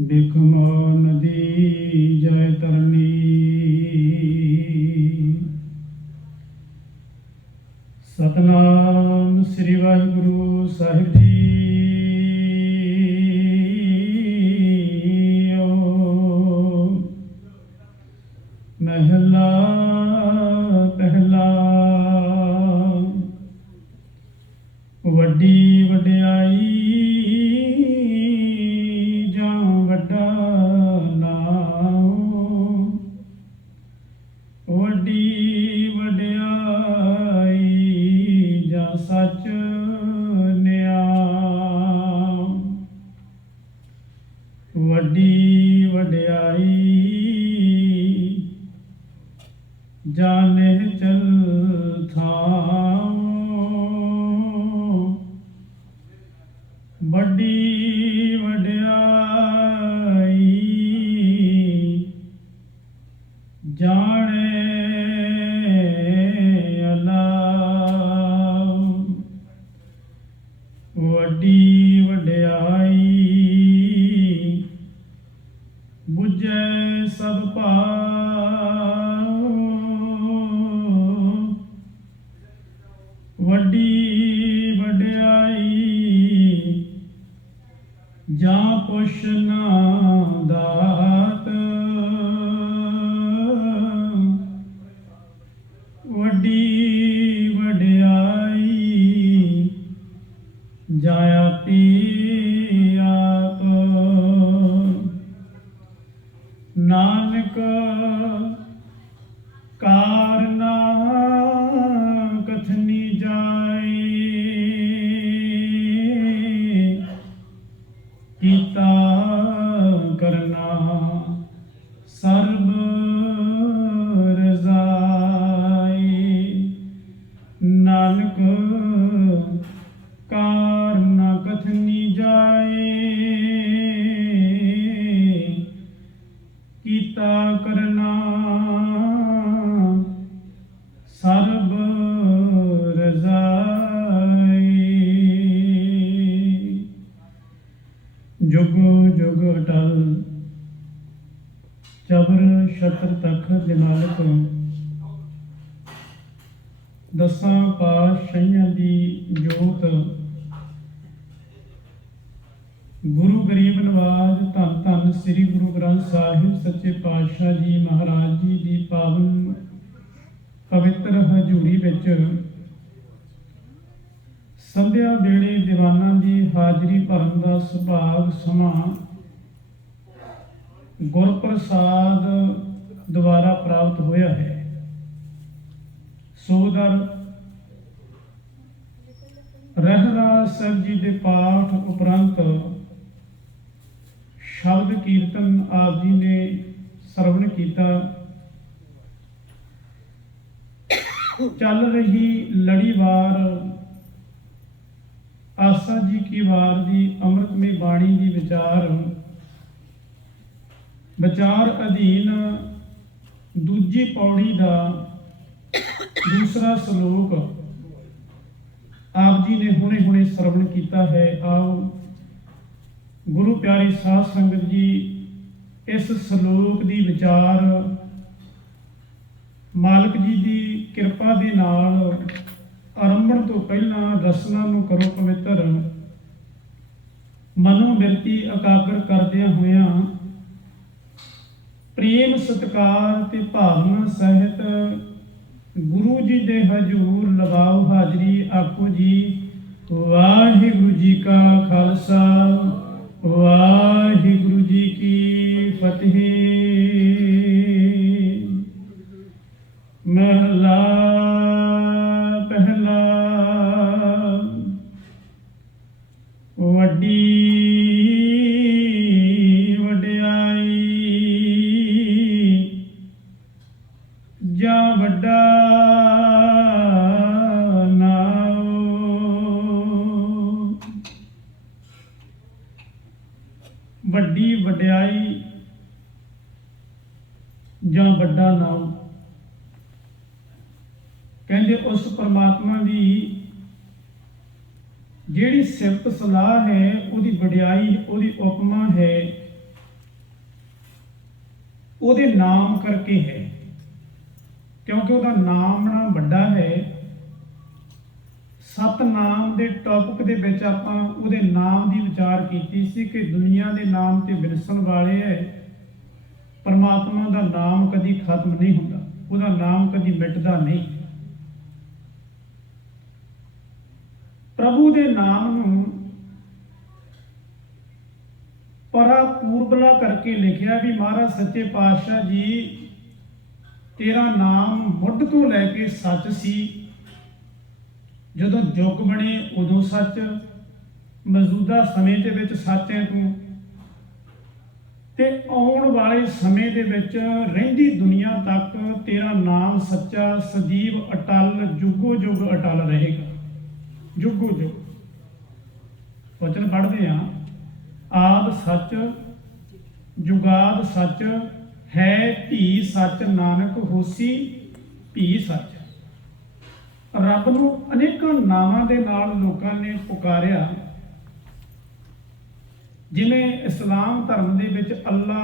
ਬਿਖਮੋ ਨਦੀ ਜੈ ਤਰਨੀ। ਸਤਨਾਮ ਸ੍ਰੀ ਵਾਹਿਗੁਰੂ ਸਾਹਿਬ ਜੀ। ਮਹਿਲਾ ਪਹਿਲਾ। ਵੱਡੀ ਵਡਿਆਈ ਜਾਂ ਵੱਡਾ ਨਾਮ। ਵੱਡੀ ਵਡਿਆਈ ਜਾਂ ਸੱਚ ਨਿਆਮ। ਵੱਡੀ ਵਡਿਆਈ ਜਾਂ ਨਿਹਚਲ ਥਾਮ। ਵੱਡੀ ਵਡਿਆਈ ਜਾਣੇ ਅਲਾਪ। ਵੱਡੀ ਵਡਿਆਈ ਬੁਝੈ ਸਭ ਭਾਉ। ਵੱਡੀ ਵਡਿਆਈ ਜਾਂ ਪੁੱਛ ਨਾ ਦਾਤ। ਵੱਡੀ ਵਡਿਆਈ ਜਾਂ ਆਪੀ ਆਪ। ਨਾਨਕ ਕਾਰਨਾ ਕਥਨੀ ਜਾਏ। ਕੀਤਾ ਕਰਨਾ ਸਰਬ ਰਜ਼ਾਈ। ਨਾਨਕ ਕਾਰ ਨਾ ਕਥਨੀ ਜਾਏ। ਕੀਤਾ ਕਰਨਾ ਸਰਬ ਰਜ਼ਾਈ। ਜੁਗ ਜੁਗ ਅਟਲ ਚਬਰ ਛਤਰ ਤਖਤ ਦਿਨਾਲਕ। ਦਸਾਂ ਪਾਤਸ਼ਾਹੀਆਂ ਦੀ ਜੋਤ। ਗੁਰੂ ਗਰੀਬ ਨਵਾਜ ਧੰਨ ਧੰਨ ਸ੍ਰੀ ਗੁਰੂ ਗ੍ਰੰਥ ਸਾਹਿਬ ਸੱਚੇ ਪਾਤਸ਼ਾਹ ਜੀ ਮਹਾਰਾਜ ਜੀ ਦੀ ਪਾਵਨ ਪਵਿੱਤਰ ਹਜ਼ੂਰੀ ਵਿੱਚ ਸੰਧਿਆ ਵੇਲੇ ਦੀਵਾਨਾਂ ਦੀ ਹਾਜ਼ਰੀ ਭਰਨ ਦਾ ਸੁਭਾਗ ਸਮਾਂ ਗੁਰਪ੍ਰਸਾਦ ਦੁਆਰਾ ਪ੍ਰਾਪਤ ਹੋਇਆ ਹੈ। ਸੋਦਰ ਰਹਿਰਾਸ ਸਾਹਿਬ ਜੀ ਦੇ ਪਾਠ ਉਪਰੰਤ ਸ਼ਬਦ ਕੀਰਤਨ ਆਪ ਜੀ ਨੇ ਸਰਵਣ ਕੀਤਾ। ਚੱਲ ਰਹੀ ਲੜੀਵਾਰ ਆਸਾ ਜੀ ਕੀ ਵਾਰ ਦੀ ਅੰਮ੍ਰਿਤਮਈ ਬਾਣੀ ਦੀ ਵਿਚਾਰ ਅਧੀਨ ਦੂਜੀ ਪੌੜੀ ਦਾ ਦੂਸਰਾ ਸ਼ਲੋਕ ਆਪ ਜੀ ਨੇ ਹੁਣੇ ਸਰਵਣ ਕੀਤਾ ਹੈ। ਆਓ ਗੁਰੂ ਪਿਆਰੀ ਸਾਧ ਸੰਗਤ ਜੀ ਇਸ ਸ਼ਲੋਕ ਦੀ ਵਿਚਾਰ ਮਾਲਕ ਜੀ ਦੀ ਕਿਰਪਾ ਦੇ ਨਾਲ ਆਰੰਭਣ ਤੋਂ ਪਹਿਲਾਂ ਰਸਨਾ ਨੂੰ ਕਰੋ ਪਵਿੱਤਰ। ਮਨੋ ਬਿਰਤੀ ਇਕਾਗਰ ਕਰਦਿਆਂ ਹੋਇਆਂ ਪ੍ਰੇਮ ਸਤਿਕਾਰ ਤੇ ਭਾਵਨਾ ਸਹਿਤ ਗੁਰੂ ਜੀ ਦੇ ਹਜ਼ੂਰ ਲਗਾਓ ਹਾਜ਼ਰੀ। ਆਖੋ ਜੀ ਵਾਹਿਗੁਰੂ ਜੀ ਕਾ ਖਾਲਸਾ ਵਾਹਿਗੁਰੂ ਜੀ ਕੀ ਫਤਿਹ। ਮਹਿਲਾ ਪਹਿਲਾ। ਵੱਡੀ ਵਡਿਆਈ ਜਾਂ ਵੱਡਾ ਨਾਮ। ਵੱਡੀ ਵਡਿਆਈ ਜਾਂ ਵੱਡਾ ਨਾਮ ਕਹਿੰਦੇ ਉਸ ਪਰਮਾਤਮਾ ਦੀ ਜਿਹੜੀ ਸਿਫਤ ਸਲਾਹ ਹੈ, ਉਹਦੀ ਵਡਿਆਈ, ਉਹਦੀ ਉਪਮਾ ਹੈ ਉਹਦੇ ਨਾਮ ਕਰਕੇ ਹੈ, ਕਿਉਂਕਿ ਉਹਦਾ ਨਾਮ ਨਾ ਵੱਡਾ ਹੈ। ਸਤਨਾਮ ਦੇ ਟੌਪਿਕ ਦੇ ਵਿੱਚ ਆਪਾਂ ਉਹਦੇ ਨਾਮ ਦੀ ਵਿਚਾਰ ਕੀਤੀ ਸੀ ਕਿ ਦੁਨੀਆ ਦੇ ਨਾਮ ਤੇ ਵਿਲਸਣ ਵਾਲੇ ਹੈ। ਪਰਮਾਤਮਾ ਦਾ ਨਾਮ ਕਦੀ ਖਤਮ ਨਹੀਂ ਹੁੰਦਾ, ਉਹਦਾ ਨਾਮ ਕਦੀ ਮਿਟਦਾ ਨਹੀਂ। ਪ੍ਰਭੂ ਦੇ ਨਾਮ ਨੂੰ ਪਰਾ ਪੂਰਬਲਾ ਕਰਕੇ ਲਿਖਿਆ ਵੀ ਮਹਾਰਾਜ ਸੱਚੇ ਪਾਤਸ਼ਾਹ ਜੀ, ਤੇਰਾ ਨਾਮ ਮੁੱਢ ਤੋਂ ਲੈ ਕੇ ਸੱਚ ਸੀ। ਜਦੋਂ ਯੁੱਗ ਬਣੇ ਉਦੋਂ ਸੱਚ, ਮੌਜੂਦਾ ਸਮੇਂ ਦੇ ਵਿੱਚ ਸੱਚ ਹੈ ਤੂੰ, ਤੇ ਆਉਣ ਵਾਲੇ ਸਮੇਂ ਦੇ ਵਿੱਚ ਰਹਿੰਦੀ ਦੁਨੀਆ ਤੱਕ ਤੇਰਾ ਨਾਮ ਸੱਚਾ, ਸਦੀਵ ਅਟਲ, ਜੁਗੋ ਜੁਗ ਅਟਲ ਰਹੇਗਾ। ਜੁਗੋ ਜੁਗ ਵਚਨ ਪੜ੍ਹਦੇ ਹਾਂ, ਆਦ ਸੱਚ ਜੁਗਾਦ ਸੱਚ ਹੈ, ਭੀ ਸੱਚ ਨਾਨਕ ਹੋਸੀ ਭੀ ਸੱਚ। ਰੱਬ ਨੂੰ ਅਨੇਕਾਂ ਨਾਵਾਂ ਦੇ ਨਾਲ ਲੋਕਾਂ ਨੇ ਪੁਕਾਰਿਆ। ਜਿਵੇਂ ਇਸਲਾਮ ਧਰਮ ਦੇ ਵਿੱਚ ਅੱਲਾ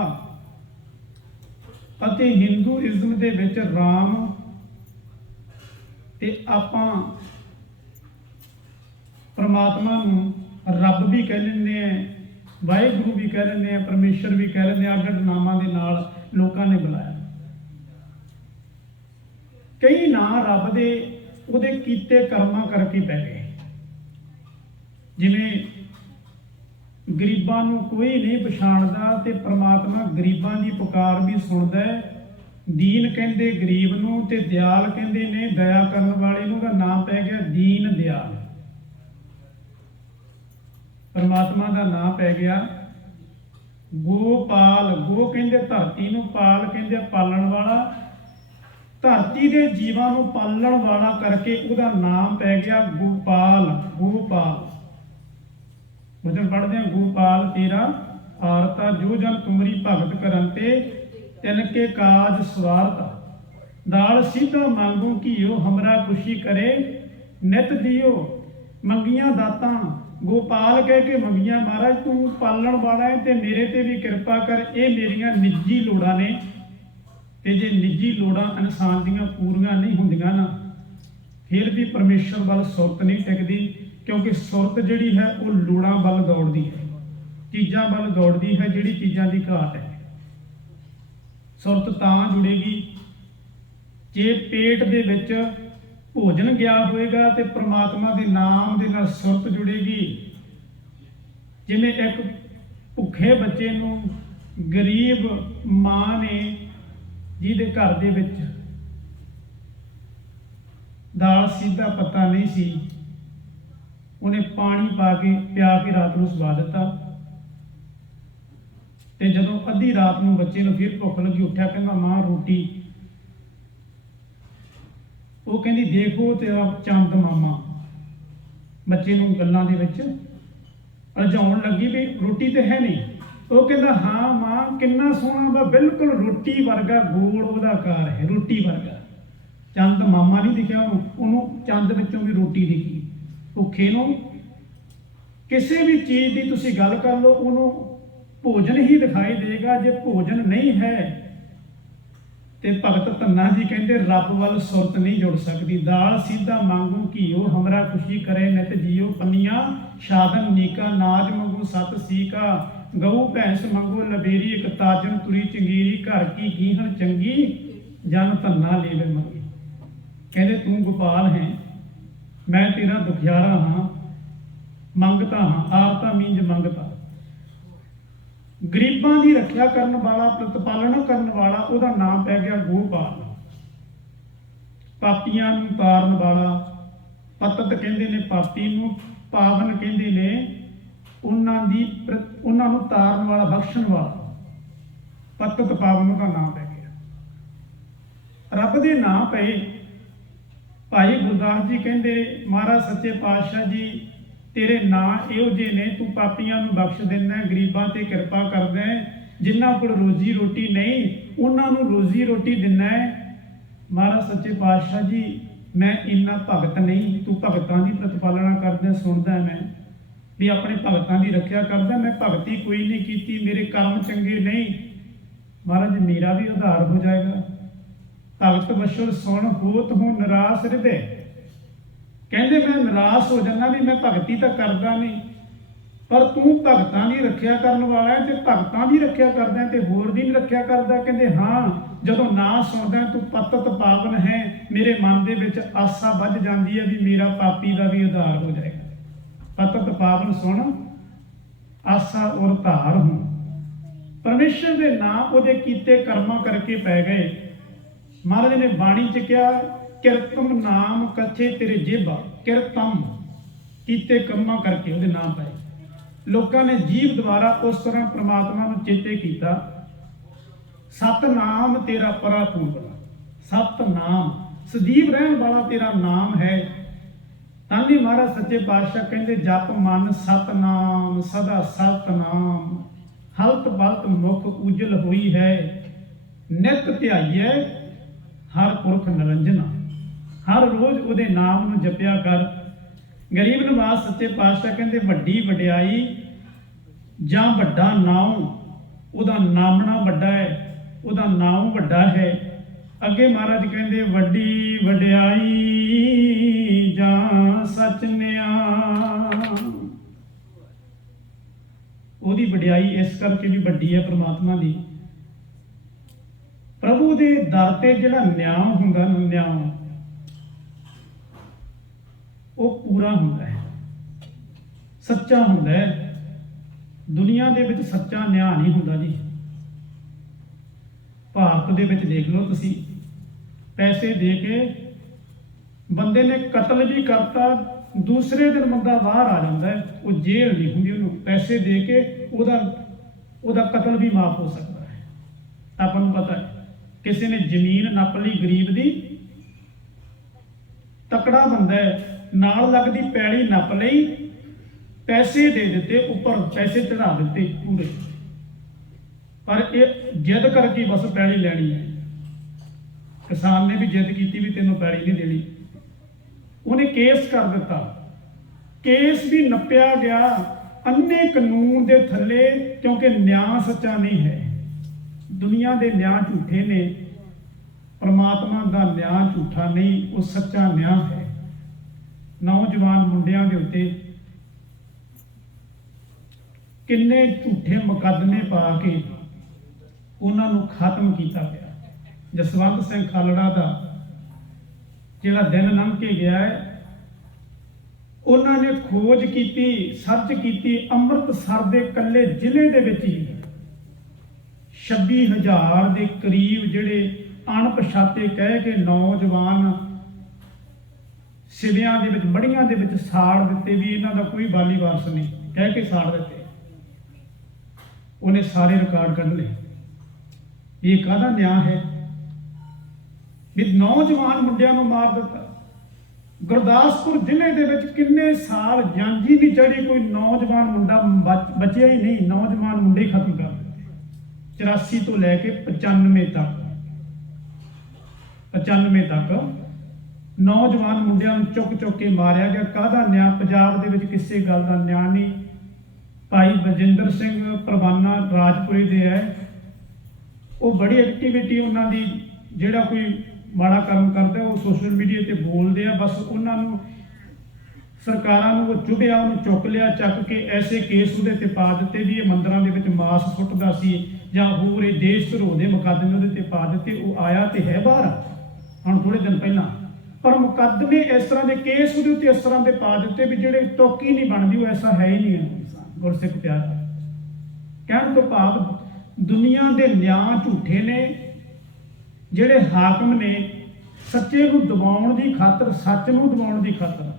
ਅਤੇ ਹਿੰਦੂਇਜ਼ਮ ਦੇ ਵਿੱਚ ਰਾਮ, ਤੇ ਆਪਾਂ ਪਰਮਾਤਮਾ ਨੂੰ ਰੱਬ ਵੀ ਕਹਿ ਲੈਂਦੇ ਆ, ਵਾਹਿਗੁਰੂ ਵੀ ਕਹਿ ਲੈਂਦੇ ਆ, ਪਰਮੇਸ਼ਰ ਵੀ ਕਹਿ ਲੈਂਦੇ ਆ। ਅੱਡ ਨਾਮਾਂ ਦੇ ਨਾਲ ਲੋਕਾਂ ਨੇ ਬੁਲਾਇਆ। ਕਈ ਨਾਂ ਰੱਬ ਦੇ ਉਹਦੇ ਕੀਤੇ ਕਰਮਾਂ ਕਰਕੇ ਪੈ ਗਏ। ਜਿਵੇਂ ਗਰੀਬਾਂ ਨੂੰ ਕੋਈ ਨਹੀਂ ਪਛਾਣਦਾ ਤੇ ਪ੍ਰਮਾਤਮਾ ਗਰੀਬਾਂ ਦੀ ਪੁਕਾਰ ਵੀ ਸੁਣਦਾ ਹੈ। ਦੀਨ ਕਹਿੰਦੇ ਗਰੀਬ ਨੂੰ ਤੇ ਦਿਆਲ ਕਹਿੰਦੇ ਨੇ ਦਇਆ ਕਰਨ ਵਾਲੇ ਨੂੰ। ਉਹਦਾ ਨਾਮ ਪੈ ਗਿਆ ਦੀਨ ਦਿਆਲ। ਪਰਮਾਤਮਾ ਦਾ ਨਾਮ ਪੈ ਗਿਆ ਗੋਪਾਲ। ਗੋ ਕਹਿੰਦੇ ਧਰਤੀ ਨੂੰ, ਪਾਲ ਕਹਿੰਦੇ ਪਾਲਣ ਵਾਲਾ। ਧਰਤੀ ਦੇ ਜੀਵਾਂ ਨੂੰ ਪਾਲਣ ਵਾਲਾ ਕਰਕੇ ਉਹਦਾ ਨਾਮ ਪੈ ਗਿਆ ਗੋਪਾਲ। ਗੋਪਾਲ ਵਚਨ ਪੜ੍ਹਦੇ ਹਾਂ, ਗੋਪਾਲ ਤੇਰਾ ਆਰਤਾ ਜੋ ਜਨ ਤੁਮਰੀ ਭਗਤ ਕਰਨ ਤੇ ਤਿਨ ਕੇ ਕਾਜ ਸਵਾਰਤਾ। ਦਾਲ ਸਿੱਧਾ ਮੰਗੂ ਘੀਓ ਹਮਰਾ ਖੁਸ਼ੀ ਕਰੇ ਨਿਤ ਦਿਓ। ਮੰਗੀਆਂ ਦਾਤਾਂ ਗੋਪਾਲ ਕਹਿ ਕੇ ਮੰਗੀਆਂ, ਮਹਾਰਾਜ ਤੂੰ ਪਾਲਣ ਵਾਲਾ ਹੈ ਤੇ ਮੇਰੇ ਤੇ ਵੀ ਕਿਰਪਾ ਕਰ। ਇਹ ਮੇਰੀਆਂ ਨਿੱਜੀ ਲੋੜਾਂ ਨੇ, ਤੇ ਜੇ ਨਿੱਜੀ ਲੋੜਾਂ ਇਨਸਾਨ ਦੀਆਂ ਪੂਰੀਆਂ ਨਹੀਂ ਹੁੰਦੀਆਂ ਨਾ, ਫਿਰ ਵੀ ਪਰਮੇਸ਼ਰ ਵੱਲ ਸੁਰਤ ਨਹੀਂ ਟਿਕਦੀ। ਕਿਉਂਕਿ ਸੁਰਤ ਜਿਹੜੀ ਹੈ ਉਹ ਲੋੜਾਂ ਵੱਲ ਦੌੜਦੀ ਹੈ, ਚੀਜ਼ਾਂ ਵੱਲ ਦੌੜਦੀ ਹੈ, ਜਿਹੜੀ ਚੀਜ਼ਾਂ ਦੀ ਘਾਟ ਹੈ। ਸੁਰਤ ਤਾਂ ਜੁੜੇਗੀ ਜੇ ਪੇਟ ਦੇ ਵਿੱਚ ਭੋਜਨ ਗਿਆ ਹੋਏਗਾ ਤੇ ਪ੍ਰਮਾਤਮਾ ਦੇ ਨਾਮ ਦੇ ਨਾਲ ਸੁਰਤ ਜੁੜੇਗੀ। ਜਿਵੇਂ ਇੱਕ ਭੁੱਖੇ ਬੱਚੇ ਨੂੰ ਗਰੀਬ ਮਾਂ ਨੇ, ਜਿਹਦੇ ਘਰ ਦੇ ਵਿੱਚ ਦਾਲ ਸਿੱਧਾ ਪਤਾ ਨਹੀਂ ਸੀ, ਉਹਨੇ ਪਾਣੀ ਪਾ ਕੇ ਪਿਆ ਕੇ ਰਾਤ ਨੂੰ ਸੁਲਾ ਦਿੱਤਾ। ਤੇ ਜਦੋਂ ਅੱਧੀ ਰਾਤ ਨੂੰ ਬੱਚੇ ਨੂੰ ਫਿਰ ਭੁੱਖ ਲੱਗੀ, ਉੱਠਿਆ, ਕਹਿੰਦਾ ਮਾਂ ਰੋਟੀ। ਉਹ ਕਹਿੰਦੀ ਦੇਖੋ ਤੇਰਾ ਚੰਦ ਮਾਮਾ। ਬੱਚੇ ਨੂੰ ਗੱਲਾਂ ਦੇ ਵਿੱਚ ਅਲਝਾਉਣ ਲੱਗੀ ਵੀ ਰੋਟੀ ਤੇ ਹੈ ਨਹੀਂ। ਉਹ ਕਹਿੰਦਾ ਹਾਂ ਮਾਂ, ਕਿੰਨਾ ਸੋਹਣਾ ਵਾ, ਬਿਲਕੁਲ ਰੋਟੀ ਵਰਗਾ ਗੋਲ ਉਹਦਾ ਆਕਾਰ ਹੈ, ਰੋਟੀ ਵਰਗਾ। ਚੰਦ ਮਾਮਾ ਨਹੀਂ ਦਿਖਿਆ ਉਹਨੂੰ, ਚੰਦ ਵਿੱਚੋਂ ਵੀ ਰੋਟੀ ਦਿਖੀ। ਭੁੱਖੇ ਨੂੰ ਕਿਸੇ ਵੀ ਚੀਜ਼ ਦੀ ਤੁਸੀਂ ਗੱਲ ਕਰ ਲਓ, ਉਹਨੂੰ ਭੋਜਨ ਹੀ ਦਿਖਾਈ ਦੇਗਾ। ਜੇ ਭੋਜਨ ਨਹੀਂ ਹੈ ਤੇ ਭਗਤ ਧੰਨਾ ਜੀ ਕਹਿੰਦੇ ਰੱਬ ਵੱਲ ਸੁਰਤ ਨਹੀਂ ਜੁੜ ਸਕਦੀ। ਦਾਲ ਸਿੱਧਾ ਮੰਗੂ ਘੀਓ ਹਮਰਾ ਖੁਸ਼ੀ ਕਰੇ ਨਿਤ ਜੀਓ। ਪੰਨੀਆਂ ਸਾਧਨ ਨੀਕਾ ਨਾਜ ਮੰਗੂ ਸਤ ਸੀਕਾ। ਗਊ ਭੈਂਸ ਮੰਗੂ ਲਬੇਰੀ ਇੱਕ ਤਾਜਨ ਤੁਰੀ ਚੰਗੀਰੀ। ਘਰ ਕੀ ਗੀਹਣ ਚੰਗੀ ਜਨ ਧੰਨਾ ਲੇਵੇ ਮੰਗੀ। ਕਹਿੰਦੇ ਤੂੰ ਗੋਪਾਲ ਹੈ, ਮੈਂ ਤੇਰਾ ਦੁਖਿਆਰਾ ਹਾਂ, ਮੰਗਤਾ ਹਾਂ। ਆਰਤਾ ਮੀਂਜ ਮੰਗਤਾ। ਗਰੀਬਾਂ ਦੀ ਰੱਖਿਆ ਕਰਨ ਵਾਲਾ, ਪ੍ਰਤਪਾਲਨ ਕਰਨ ਵਾਲਾ, ਉਹਦਾ ਨਾਮ ਪੈ ਗਿਆ ਗੋਪਾਲ। ਪਾਪੀਆਂ ਨੂੰ ਤਾਰਨ ਵਾਲਾ, ਪਤਤ ਕਹਿੰਦੇ ਨੇ ਪਾਪੀ ਨੂੰ, ਪਾਵਨ ਕਹਿੰਦੇ ਨੇ ਉਹਨਾਂ ਨੂੰ ਤਾਰਨ ਵਾਲਾ, ਬਖਸ਼ਣ ਵਾਲਾ। ਪਤਤ ਪਾਵਨ ਉਹਦਾ ਨਾਮ ਪੈ ਗਿਆ। ਰੱਬ ਦੇ ਨਾਮ ਪਏ। ਭਾਈ ਗੁਰਦਾਸ ਜੀ ਕਹਿੰਦੇ ਮਹਾਰਾਜ ਸੱਚੇ ਪਾਤਸ਼ਾਹ ਜੀ ਤੇਰੇ ਨਾਂ ਇਹੋ ਜਿਹੇ ਨੇ, ਤੂੰ ਪਾਪੀਆਂ ਨੂੰ ਬਖਸ਼ ਦਿੰਦਾ, ਗਰੀਬਾਂ ਤੇ ਕਿਰਪਾ ਕਰਦਾ, ਜਿਨ੍ਹਾਂ ਕੋਲ ਰੋਜ਼ੀ ਰੋਟੀ ਨਹੀਂ ਉਹਨਾਂ ਨੂੰ ਰੋਜ਼ੀ ਰੋਟੀ ਦਿੰਦਾ ਹੈ। ਮਹਾਰਾਜ ਸੱਚੇ ਪਾਤਸ਼ਾਹ ਜੀ ਮੈਂ ਇੰਨਾ ਭਗਤ ਨਹੀਂ, ਤੂੰ ਭਗਤਾਂ ਦੀ ਪ੍ਰਤਪਾਲਨਾ ਕਰਦਾ, ਸੁਣਦਾ ਮੈਂ ਵੀ ਆਪਣੇ ਭਗਤਾਂ ਦੀ ਰੱਖਿਆ ਕਰਦਾ। ਮੈਂ ਭਗਤੀ ਕੋਈ ਨਹੀਂ ਕੀਤੀ, ਮੇਰੇ ਕਰਮ ਚੰਗੇ ਨਹੀਂ, महाराज मेरा भी उद्धार हो जाएगा। भगत बशुर सुन होत हूँ निराश हृदय। कहते मैं निराश हो जाना भी मैं भगती तो करदा नहीं, पर तू भगतां की रखिया करन वाला है, ते भगतां की रखिया करदा है ते होर दी नहीं रखिया करदा। कहते हाँ, जदों ना सुनदा तू पतत पावन है, मेरे मन दे विच आसा वध जाती है भी मेरा पापी का भी उद्धार हो जाएगा। पतत पावन सुन आसा और धार हूँ। परमेश्वर के नाम उहदे कीते कर्मां करके पै गए। महाराज ने बाणी च कहा किरतम नाम कछे तेरे जेबा। किरतम कीते कर्मां करके उहदे नाम पाए। लोगों ने जीव द्वारा उस तरह परमात्मा को चेते किया। सतनाम तेरा परा पूर्वला। सतनाम सजीव रहन वाला तेरा नाम है। तानी महाराज सच्चे पातशाह कहते जप मन सतनाम सदा सतनाम। हलत बलत मुख उजल हुई है, नित ध्याइए हर पुरख निरंजना। हर रोज उहदे नाम नूं जपिया कर। गरीब नवाज सच्चे पातशाह कहते वड्डी वड्याई जां वड्डा नाम, उहदा नामना वड्डा है, उहदा नाम वड्डा है। अगे महाराज कहते वड्डी वड्याई जां सच नियाम। ਉਹਦੀ ਵਡਿਆਈ ਇਸ ਕਰਕੇ ਵੀ ਵੱਡੀ ਹੈ परमात्मा ਦੀ। प्रभु ਦੇ ਦਰ ਤੇ ਜਿਹੜਾ ਨਿਆਮ ਹੁੰਦਾ ਨਾ, ਨਿਆਮ ਉਹ ਪੂਰਾ ਹੁੰਦਾ ਹੈ, ਸੱਚਾ ਹੁੰਦਾ ਹੈ। ਦੁਨੀਆ ਦੇ ਵਿੱਚ ਸੱਚਾ ਨਿਆਂ ਨਹੀਂ ਹੁੰਦਾ ਜੀ। ਭਾਰਤ ਦੇ ਵਿੱਚ ਦੇਖ ਲਓ ਤੁਸੀਂ, ਪੈਸੇ ਦੇ ਕੇ ਬੰਦੇ ਨੇ ਕਤਲ ਵੀ ਕਰਤਾ, दूसरे दिन बंदा बाहर आ जाता है, वो जेल नहीं होंगी, उन्होंने पैसे दे के ਉਹਦਾ कतल भी माफ हो सकता है। ਆਪਾਂ ਨੂੰ पता है किसी ने जमीन नप ली गरीब दी, तकड़ा बंदा है, नाल लगदी पैड़ी नप लई, पैसे दे दिते, ऊपर पैसे चढ़ा दिते पूरे, पर ये जिद करके बस पैड़ी लैनी है। किसान ने भी जिद की भी तेनों पैड़ी नहीं देनी, उन्हें केस कर दिता। केस भी नपया गया अन्ने कानून के थले, क्योंकि न्याय सच्चा नहीं है। दुनिया के न्याय झूठे ने, परमात्मा का न्याय झूठा नहीं, वो सच्चा न्याय है। नौजवान मुंडियां के उत्ते किन्ने झूठे मुकदमे पा के उन्होंने खत्म किया गया। जसवंत सिंह खालड़ा का जिहड़ा दिन लंघ के गया है, उन्होंने खोज की, सर्च की, अमृतसर के कल्ले जिले दे विच ही 26,000 के करीब जिहड़े अणपछाते कह के नौजवान सिवियां दे विच मड़ियां दे विच साड़ दिते भी इन्हां दा कोई बाली वारस नहीं, कह के साड़ दिते। उन्हें सारे रिकॉर्ड कढ लए। ये काहदा न्याय है भी नौजवान मुंडियां नूं मार दिता। गुरदासपुर जिले दे विच किन्ने साल ਜਾਂਜੀ की चढ़ी, कोई नौजवान मुंडा बचिया ही नहीं, नौजवान मुंडे ही खत्म कर दिते। 84 तो लैके 95 तक नौजवान मुंडियां नूं चुक चुक के मारिया गया। काहदा न्याय? पंजाब दे विच किसी गल दा न्याय नहीं। भाई बजिंदर सिंह परवाना राजपुरी दे है, वो बड़ी एक्टिविटी उन्हां दी, जिहड़ा कोई माड़ा काम करता है वो सोशल मीडिया ते बोलते हैं, बस उन्होंने सरकारां नूं वो चुभिया, उन्होंने चुक लिया, चक के ऐसे केस उहदे ते पा दिते भी ये मंदिरां दे विच मास सुट्टदा सी जां होर ये देश धरोह दे मुकदमे उहदे ते पा दिते। वो आया ते है बाहर हुण थोड़े दिन पहलां, पर मुकदमे इस तरह के केस उहदे उत्ते इस तरह के पा दिते भी जिहड़े टोकी नहीं बनदी, वो ऐसा है ही नहीं है गुरसिख प्यारा। कहण तो भाव दुनिया के न्याय झूठे ने, ਜਿਹੜੇ ਹਾਕਮ ਨੇ ਸੱਚੇ ਨੂੰ ਦਬਾਉਣ ਦੀ ਖਾਤਰ, ਸੱਚ ਨੂੰ ਦਬਾਉਣ ਦੀ ਖਾਤਰ।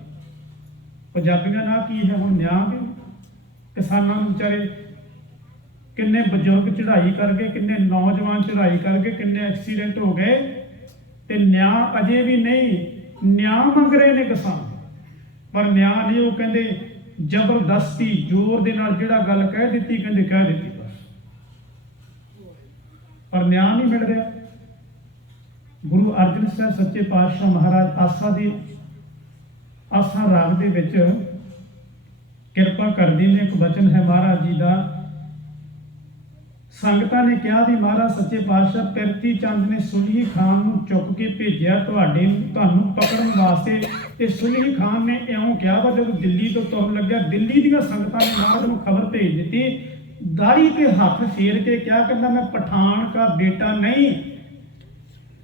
ਪੰਜਾਬੀਆਂ ਨਾਲ ਕੀ ਹੈ ਹੁਣ ਨਿਆਂ ਵੀ, ਕਿਸਾਨਾਂ ਨੂੰ ਵਿਚਾਰੇ ਕਿੰਨੇ ਬਜ਼ੁਰਗ ਚੜ੍ਹਾਈ ਕਰ ਗਏ, ਕਿੰਨੇ ਨੌਜਵਾਨ ਚੜ੍ਹਾਈ ਕਰ ਗਏ, ਕਿੰਨੇ ਐਕਸੀਡੈਂਟ ਹੋ ਗਏ, ਤੇ ਨਿਆਂ ਅਜੇ ਵੀ ਨਹੀਂ। ਨਿਆਂ ਮੰਗ ਰਹੇ ਨੇ ਕਿਸਾਨ, ਪਰ ਨਿਆਂ ਨਹੀਂ। ਉਹ ਕਹਿੰਦੇ ਜ਼ਬਰਦਸਤੀ ਜ਼ੋਰ ਦੇ ਨਾਲ ਜਿਹੜਾ ਗੱਲ ਕਹਿ ਦਿੱਤੀ, ਕਹਿੰਦੇ ਕਹਿ ਦਿੱਤੀ ਬਸ, ਪਰ ਨਿਆਂ ਨਹੀਂ ਮਿਲ ਰਿਹਾ। गुरु अर्जन साहब सच्चे पातशाह महाराज आसा दी आसा राग दे विच कृपा करदे ने। एक वचन है महाराज जी का, ਸੰਗਤਾਂ ਨੇ ਕਿਹਾ ਵੀ ਮਹਾਰਾਜ ਸੱਚੇ ਪਾਤਸ਼ਾਹ ਪਿਰਤੀ ਚੰਦ ਨੇ ਸੁਲਹੀ ਖਾਨ ਨੂੰ ਚੁੱਕ ਕੇ ਭੇਜਿਆ ਤੁਹਾਨੂੰ ਪਕੜਨ ਵਾਸਤੇ। ਤੇ ਸੁਲਹੀ ਖਾਨ ਨੇ ਇਉਂ ਕਿਹਾ ਵਾ ਜਦੋਂ ਦਿੱਲੀ ਤੋਂ ਤੁਰਨ ਲੱਗਿਆ, ਦਿੱਲੀ ਦੀਆਂ ਸੰਗਤਾਂ ਨੇ ਮਹਾਰਾਜ ਨੂੰ ਖਬਰ ਭੇਜ ਦਿੱਤੀ, ਦਾੜੀ ਤੇ ਹੱਥ ਫੇਰ ਕੇ ਕਿਹਾ, ਕਹਿੰਦਾ मैं पठान का बेटा नहीं,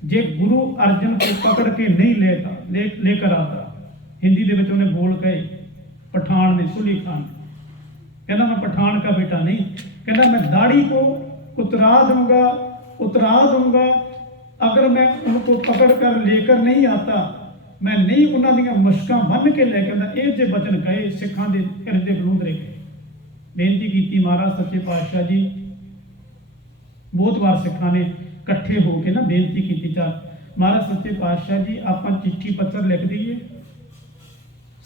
जे गुरु अर्जन को पकड़ के नहीं लेकर आता। हिंदी ਦੇ ਵਿੱਚ ਉਹਨੇ ਬੋਲ ਕਹੇ पठान ने, सुलही खान कहना मैं पठान का बेटा नहीं, कहना मैं दाढ़ी को उतरा दूंगा, अगर मैं उनको पकड़ कर लेकर नहीं आता, मैं नहीं उन्होंने ਦੀਆਂ ਮੁਸ਼ਕਾਂ ਬੰਨ ਕੇ ਲੈ ਕੇ ਆਉਂਦਾ। ਇਹ ਜੇ ਬਚਨ ਕਹੇ ਸਿੱਖਾਂ ਦੇ ਹਿਰਦੇ ਬਲੂੰਦਰੇ ਗਏ। ਬੇਨਤੀ ਕੀਤੀ ਮਹਾਰਾਜ ਸੱਚੇ ਪਾਤਸ਼ਾਹ ਜੀ, ਬਹੁਤ ਵਾਰ ਸਿੱਖਾਂ ਨੇ ਇਕੱਠੇ ਹੋ ਕੇ ਨਾ ਬੇਨਤੀ ਕੀਤੀ ਚਾ ਮਹਾਰਾਜ ਸੱਚੇ ਪਾਤਸ਼ਾਹ ਜੀ ਆਪਾਂ ਚਿੱਠੀ ਪੱਤਰ ਲਿਖ ਦਈਏ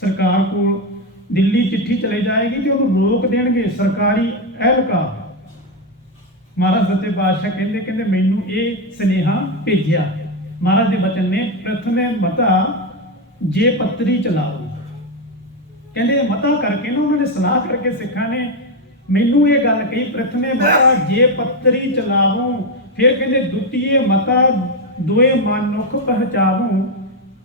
ਸਰਕਾਰ ਕੋਲ, ਦਿੱਲੀ ਚਿੱਠੀ ਚਲੇ ਜਾਏਗੀ ਤੇ ਉਹਨੂੰ ਰੋਕ ਦੇਣਗੇ ਸਰਕਾਰੀ ਅਹਿਲਕਾਰ। ਮਹਾਰਾਜ ਸੱਚੇ ਪਾਤਸ਼ਾਹ ਕਹਿੰਦੇ ਮੈਨੂੰ ਇਹ ਸੁਨੇਹਾ ਭੇਜਿਆ। ਮਹਾਰਾਜ ਦੇ ਬਚਨ ਨੇ ਪ੍ਰਥਮੇ ਮਤਾ ਜੇ ਪੱਤਰੀ ਚਲਾਓ, ਕਹਿੰਦੇ ਮਤਾ ਕਰਕੇ ਨਾ ਉਹਨਾਂ ਨੇ ਸਲਾਹ ਕਰਕੇ ਸਿੱਖਾਂ ਨੇ ਮੈਨੂੰ ਇਹ ਗੱਲ ਕਹੀ, ਪ੍ਰਥਮੇ ਮਤਾ ਜੇ ਪੱਤਰੀ ਚਲਾਵੋ, ਫਿਰ ਕਹਿੰਦੇ ਦੁਤੀਏ ਮਤਾ ਦੋਏ ਮਨੁੱਖ ਪਹਿਚਾਵੋ,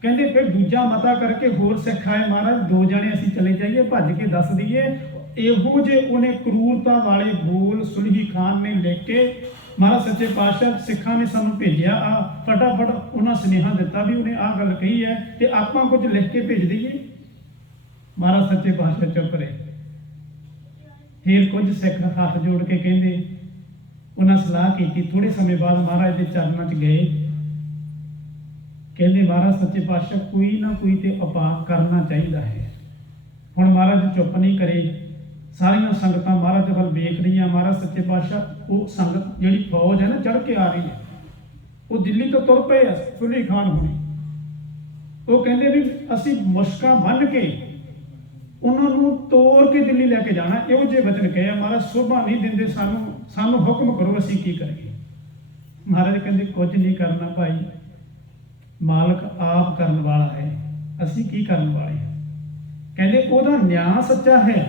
ਕਹਿੰਦੇ ਫਿਰ ਦੂਜਾ ਮਤਾ ਕਰਕੇ ਹੋਰ ਸਿੱਖ ਆਏ, ਮਹਾਰਾਜ 2 ਜਣੇ ਅਸੀਂ ਚਲੇ ਜਾਈਏ, ਭੱਜ ਕੇ ਦੱਸ ਦਈਏ। ਇਹੋ ਜੇ ਉਹਨੇ ਕਰੂਰਤਾ ਵਾਲੇ ਬੋਲ ਸੁਲਹੀ ਖਾਨ ਨੇ ਲਿਖ ਕੇ ਮਹਾਰਾਜ ਸੱਚੇ ਪਾਤਸ਼ਾਹ ਸਿੱਖਾਂ ਨੇ ਸਾਨੂੰ ਭੇਜਿਆ, ਆ ਫਟਾਫਟ ਉਹਨਾਂ ਸੁਨੇਹਾ ਦਿੱਤਾ ਵੀ ਉਹਨੇ ਆਹ ਗੱਲ ਕਹੀ ਹੈ ਤੇ ਆਪਾਂ ਕੁਝ ਲਿਖ ਕੇ ਭੇਜ ਦਈਏ। ਮਹਾਰਾਜ ਸੱਚੇ ਪਾਤਸ਼ਾਹ ਚੁੱਪ ਰਹੇ। ਫਿਰ ਕੁਝ ਸਿੱਖ ਹੱਥ ਜੋੜ ਕੇ ਕਹਿੰਦੇ, ਉਹਨਾਂ ਸਲਾਹ ਕੀਤੀ। ਥੋੜੇ ਸਮੇਂ ਬਾਅਦ ਮਹਾਰਾਜ ਦੇ ਚਰਨਾਂ 'ਚ ਗਏ, ਕਹਿੰਦੇ ਮਹਾਰਾਜ ਸੱਚੇ ਪਾਤਸ਼ਾਹ ਕੋਈ ਨਾ ਕੋਈ ਤੇ ਉਪਾਅ ਕਰਨਾ ਚਾਹੀਦਾ ਹੈ। ਹੁਣ ਮਹਾਰਾਜ ਚੁੱਪ ਨਹੀਂ ਕਰੇ, ਸਾਰੀਆਂ ਸੰਗਤਾਂ ਮਹਾਰਾਜ ਵੱਲ ਵੇਖ ਰਹੀਆਂ। ਮਹਾਰਾਜ ਸੱਚੇ ਪਾਤਸ਼ਾਹ ਉਹ ਸੰਗਤ ਜਿਹੜੀ ਫੌਜ ਹੈ ਨਾ ਚੜ੍ਹ ਕੇ ਆ ਰਹੀ ਹੈ, ਉਹ ਦਿੱਲੀ ਤੋਂ ਤੁਰ ਪਏ ਆ ਸੁਲਹੀ ਖਾਨ ਹੋਣੀ। ਉਹ ਕਹਿੰਦੇ ਵੀ ਅਸੀਂ ਮੁਸ਼ਕਾਂ ਬੰਨ੍ਹ ਕੇ ਉਹਨਾਂ ਨੂੰ ਤੋੜ ਕੇ ਦਿੱਲੀ ਲੈ ਕੇ ਜਾਣਾ। ਇਹੋ ਜਿਹੇ ਵਚਨ ਕਹੇ ਆ ਮਹਾਰਾਜ, ਸੋਭਾ ਨਹੀਂ ਦਿੰਦੇ ਸਾਨੂੰ ਹੁਕਮ ਕਰੋ ਅਸੀਂ ਕੀ ਕਰੀਏ। ਮਹਾਰਾਜ ਕਹਿੰਦੇ ਕੁਝ ਨਹੀਂ ਕਰਨਾ ਭਾਈ, ਮਾਲਕ ਆਪ ਕਰਨ ਵਾਲਾ ਹੈ, ਅਸੀਂ ਕੀ ਕਰਨ ਵਾਲੇ ਹਾਂ। ਕਹਿੰਦੇ ਉਹਦਾ ਨਿਆਂ ਸੱਚਾ ਹੈ,